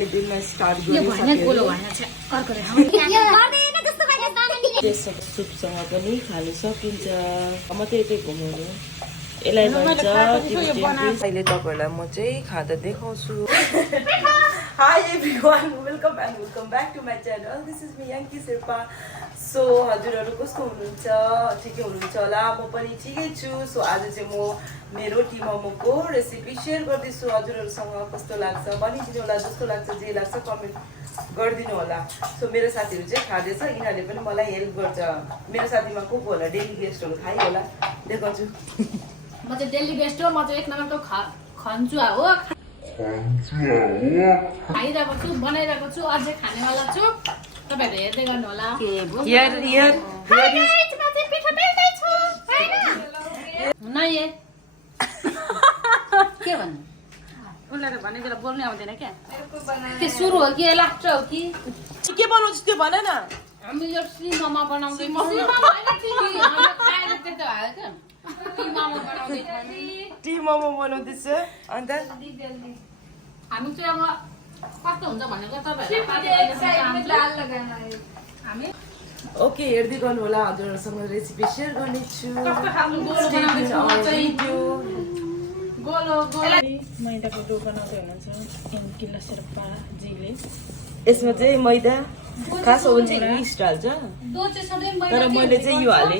अहिले दिनमा स्टार्ट गर्यो सुपसँग पनि खानु सकिन्छ म त यतै घुमाउनु यसलाई भन्छ अहिले तपाईँहरूलाई म चाहिँ खाँदा देखाउँछु Hi everyone, welcome back to my channel. This is me Yanki Sirpa. So हजुरहरु कस्तो हुनुहुन्छ ठिकै हुनुहुन्छ होला म पनि ठिकै छु सो आज चाहिँ म मेरो टी मोमोको रेसिपी शेयर गर्दैछु हजुरहरुसँग कस्तो लाग्छ भनिदिनु होला जस्तो लाग्छ जे लाग्छ कमेन्ट गरिदिनु होला सो मेरो साथीहरु चाहिँ खादैछ यिनीहरुले पनि मलाई हेल्प गर्छ मेरो साथीमा को होला डेली गेस्टहरु खाइ होला देखाउँछु म चाहिँ डेली गेस्ट हो म चाहिँ एक नम्बरको खन्चुवा हो खाइरहेको छु बनाइरहेको छु अझै खानेवाला छु तपाईहरु हेर्दै गर्नु होला के भन्नु उनीहरु भनेको बोल्नै आउँदैन क्या के सुरु हो कि लास्ट हो कि के बनाउँछु त्यो भन न हामी यो स्लिम मोमो बनाउँदै टी मोमो बनाउँदैछ अन्त हामी चाहिँ अब कस्तो हुन्छ भनेको हामी ओके हेर्दै गर्नु होला हजुरहरुसँग रेसिपी शेयर गर्ने छु मैदाको डो बनाउँदै हुनुहुन्छ किल्ला शेर्पा जीले यसमा चाहिँ मैदा खास हो भने चाहिँ इस्ट हाल्छ तर मैले चाहिँ यो हाले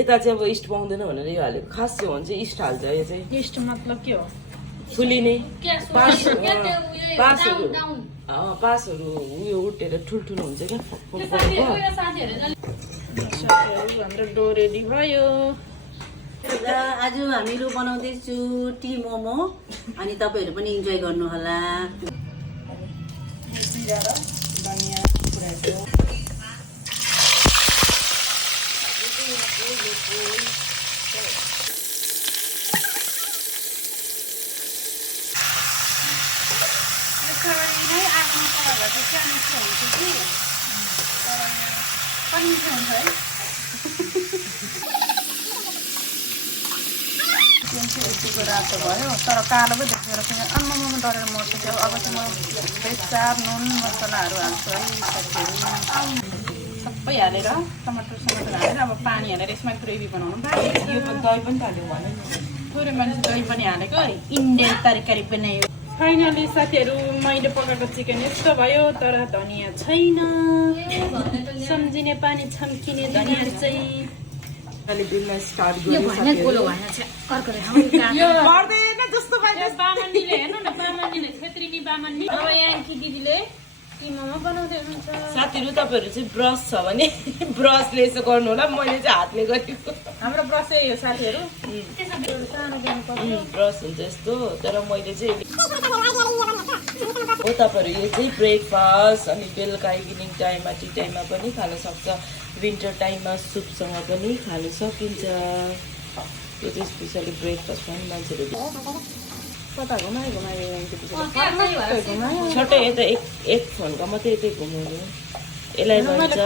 यता चाहिँ अब इस्ट पाउँदैन भनेर यो हालेको खास चाहिँ हो भने चाहिँ इस्ट हाल्छ यो चाहिँ इस्ट मतलब के हो फुलिने पासहरू उयो उठेर ठुल्ठुलो हुन्छ क्या हाम्रो डो रेडी भयो आज हामीहरू बनाउँदैछु टी मोमो अनि तपाईहरु पनि इन्जोय गर्नु होला रातो भयो तर कालो पो देखेर आमामा डरेर मर्छ त्यो अब चाहिँ म बेचार नुन मसलाहरू हाल्छु है सबै हालेर टमाटर हालेर अब पानी हालेर यसमा ग्रेभी बनाउनु यो दही पनि हाल्यो भने थोरै मान्छे दही पनि हालेको इन्डियन तरकारी बनायो फाइनली साथीहरू मैले पकाएको चिकन यस्तो भयो तर धनियाँ छैन सम्झिने पानी छम्किने धनियाँ चाहिँ अहिले दिनमा स्टार्ट गर्यो बामनीले हेर्नु न बामनीले छेत्रीनी बामनी अब याङ्की दिदीले मोमो बनाउँदै हुनुहुन्छ साथीहरु तपाईहरु चाहिँ ब्रस छ भने ब्रसले यसो गर्नु होला मैले चाहिँ हातले गरेको हाम्रो ब्रस यही हो साथीहरु ब्रस हुन्छ यस्तो तर मैले चाहिँ हो तपाईहरु यो चाहिँ ब्रेकफास्ट अनि बेलुका इभिनिङ टाइममा टी टाइममा पनि खान सक्छ विन्टर टाइममा सुपसँग पनि खान सकिन्छ यो चाहिँ स्पेशली ब्रेकफास्टमा पनि मान्छेले कता घुमायो छोटै यता एक फोनको मात्रै यतै घुमाउनु यसलाई भन्छ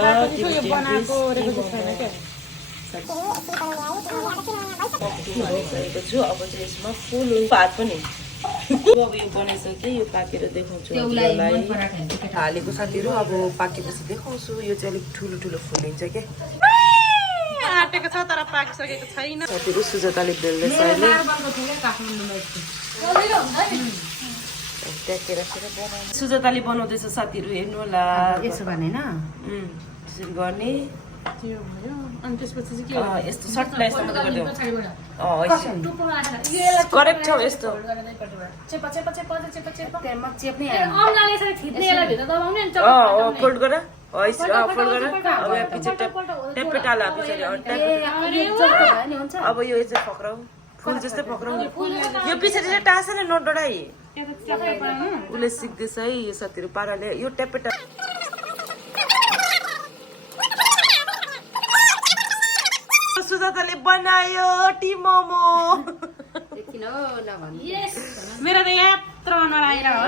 छु अब चाहिँ यसमा फुल भात पनि अब यो बनाइसके यो पाकेर देखाउँछु हालेको साथीहरू अब पाकेपछि देखाउँछु यो चाहिँ अलिक ठुलो ठुलो फुलिन्छ के आटेको छ तर पाकिसकेको छैन साथीहरू सुजाताले बेल्दैछ अहिले सुजाताले बनाउँदैछ साथीहरू हेर्नु होला यसो गर्ने हैन त्यसरी गर्ने त्यो भयो अनि त्यसपछि चाहिँ के यस्तो सट्ला यस्तो मात्रै गर्दियौ करेक्ट छ यस्तो चेपा चेपा चेपा चेपा चेपा त्यहाँ चेप्ने अम्लाले यसरी थिच्ने यसलाई भित्र दबाउने अनि फोल्ड गर फोल्ड गर अब यहाँ पछि टेपेटाला पछाडि अब यो चाहिँ पक्राउ फुल जस्तै पक्राउ यो पछाडि चाहिँ टाँसेर नोट डढाइ उसले सिक्दैछ है यो साथीहरू पाराले यो टेपेटा सुजाताले बनायो टी मोमो मेरो त यात्रा नआएर हो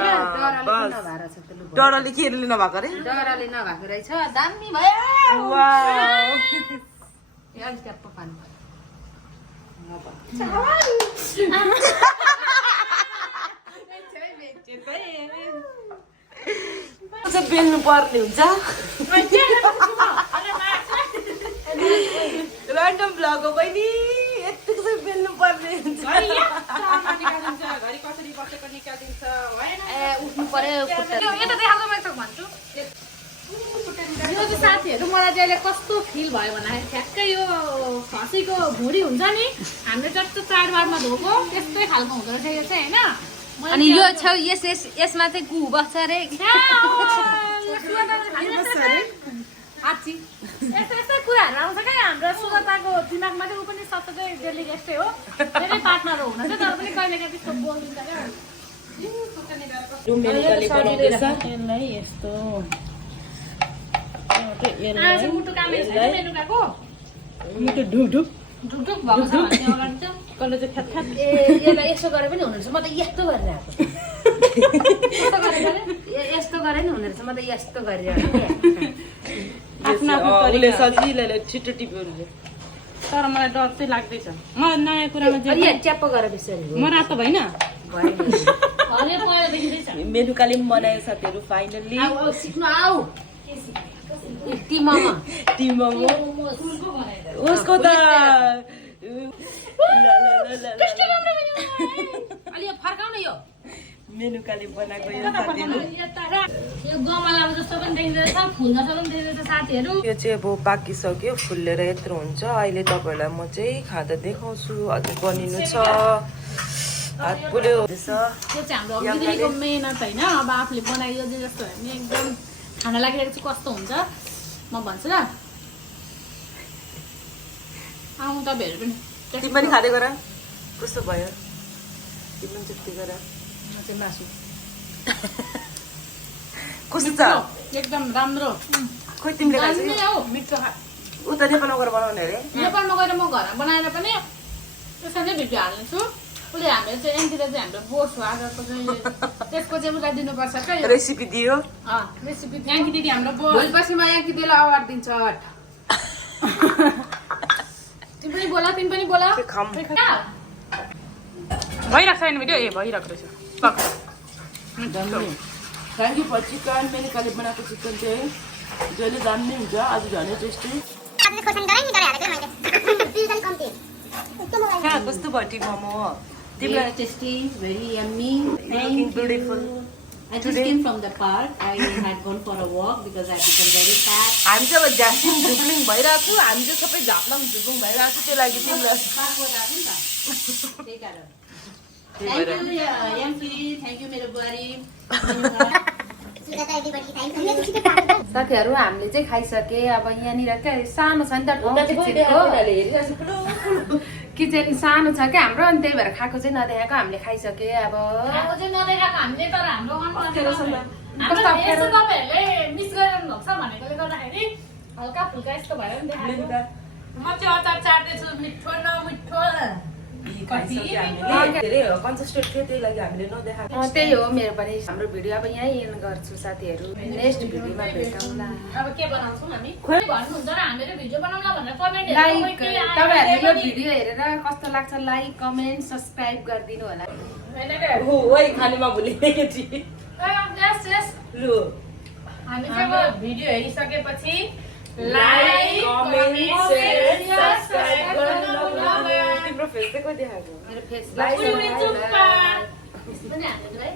डरले के नभएको रे डरले नभएको रहेछ दामी भयो चाहिँ बेल्नु पर्ने हुन्छ ऱ्यान्डम भ्लग हो बहिनी यतिको चाहिँ बेल्नु पर्ने हुन्छ यो चाहिँ साथीहरू मलाई चाहिँ अहिले कस्तो फिल भयो भन्दाखेरि ठ्याक्कै यो खसीको भुँडी हुन्छ नि हामीले जस्तो चाडबाडमा धोको त्यस्तै खालको हुँदो रहेछ यो चाहिँ होइन अनि यो छेउ यसमा चाहिँ गु बस्छ रे यस्तै यस्तै कुराहरू आउँछ क्या हाम्रो सुगताको दिमागमा चाहिँ ऊ पनि सबै डेली यस्तै हो धेरै पार्टनर हुन चाहिँ तर पनि कहिलेकाहीँ त्यस्तो बोलिन्छ क्या यस्तो मुटु कामेर छैन मेनुकाको मुटु ढुकढुक ढुकढुक भएको छ भने अगाडि चाहिँ कहिले चाहिँ ख्यात यसलाई यसो गरे पनि हुनुहुन्छ म त यस्तो गरेर आएको यस्तो गरे नि हुँदो रहेछ म त यस्तो गरेर आफूले सजिलोले छिटो टिप्यो तर मलाई डर चाहिँ लाग्दैछ म नयाँ कुरामा चाहिँ च्याप्प गरेर बिस्तारै म रातो भइन मेनुकाले पनि बनायो साथीहरू फाइनल्ली सिक्नु आऊ टिममा उसको त अलि फर्काउन यो मेनुकाले बनाएको यो साथीहरू यो गमलामा जस्तो पनि देखिँदैछ फुल जस्तो पनि देखिँदैछ साथीहरू यो चाहिँ अब पाकिसक्यो फुलेर यत्रो हुन्छ अहिले तपाईँहरूलाई म चाहिँ खाँदा देखाउँछु अझै बनिनु छ हात पुल्यो यो चाहिँ हाम्रो अघिदेखिको मेहनत होइन अब आफूले बनाइयो जस्तो भने एकदम खाना लागिरहेको चाहिँ कस्तो हुन्छ म भन्छु ल आउँ तपाईँहरू पनि तिमी पनि खाँदै गर कस्तो भयो तिमी पनि चुप्ती गर म चाहिँ मासु कस्तो छ एकदम राम्रो खोइ तिमीले खान्छौ हौ मिठो उता नेपालमा गएर बनाउने अरे नेपालमा गएर म घरमा बनाएर पनि त्यसरी नै भिडियो हाल्नेछु उसले हामीले चाहिँ यहाँतिर चाहिँ हाम्रो बोर्ड आगरको चाहिँ त्यसको चाहिँ उसलाई दिनुपर्छ क्या रेसिपी दियो रेसिपी याङ्की दिदी हाम्रो बोर्ड भोलिपछि म याङ्की दिदीलाई अवार्ड दिन्छ तिमी पनि बोला भइरहेको छैन भिडियो ए भइरहेको रहेछ थ्याङ्क यू फर चिकन मेनुकाले बनाएको चिकन चाहिँ जहिले जान्ने हुन्छ आज झनै टेस्टी कस्तो भयो T momo Very tasty, very yummy. Looking beautiful. I just came from the park. I had gone for a walk because I become very fat. हामी चाहिँ अब झाप्लुङ झुप्लुङ भइरहेको छु हामी चाहिँ सबै झाप्लुङ झुप्लुङ भइरहेको छु त्यो लागि तिमीलाई Thank you, Yanki. Thank you, मेरो बुहारी. साथीहरू हामीले चाहिँ खाइसके अब यहाँनिर क्या सानो छ नि त किचन सानो छ क्या हाम्रो अनि त्यही भएर खाएको चाहिँ नदेखाएको हामीले खाइसके अब खाएको चाहिँ नदेखाएको हामीले तर हाम्रो यस्तो तपाईँहरूले मिस गरिरहनु भएको छ भनेकोले गर्दाखेरि हल्का फुल्का यस्तो भयो नि देखाएको म चाहिँ अचार चाट्दैछु मिठो न मिठो धेरै कन्सस्टेड थियो त्यही लागि हामीले नदेखाएको त्यही हो मेरो पनि हाम्रो भिडियो अब यहीँ एन्ड गर्छु साथीहरू नेक्स्ट भिडियोमा भेटौँला अब के बनाउँछौँ हामी भन्नुहुन्छ र हामीहरू भिडियो बनाउँला भनेर कमेन्ट लाइक तपाईँहरूले यो भिडियो हेरेर कस्तो लाग्छ लाइक कमेन्ट सब्सक्राइब गरिदिनु होला खानेमा भुलि लु हामी चाहिँ भिडियो हेरिसकेपछि लाइक कमेन्ट शेयर सब्स्क्राइब गर्न तिम्रो फेस चाहिँ कति देखाएको मेरो फेस पनि हाल्नु है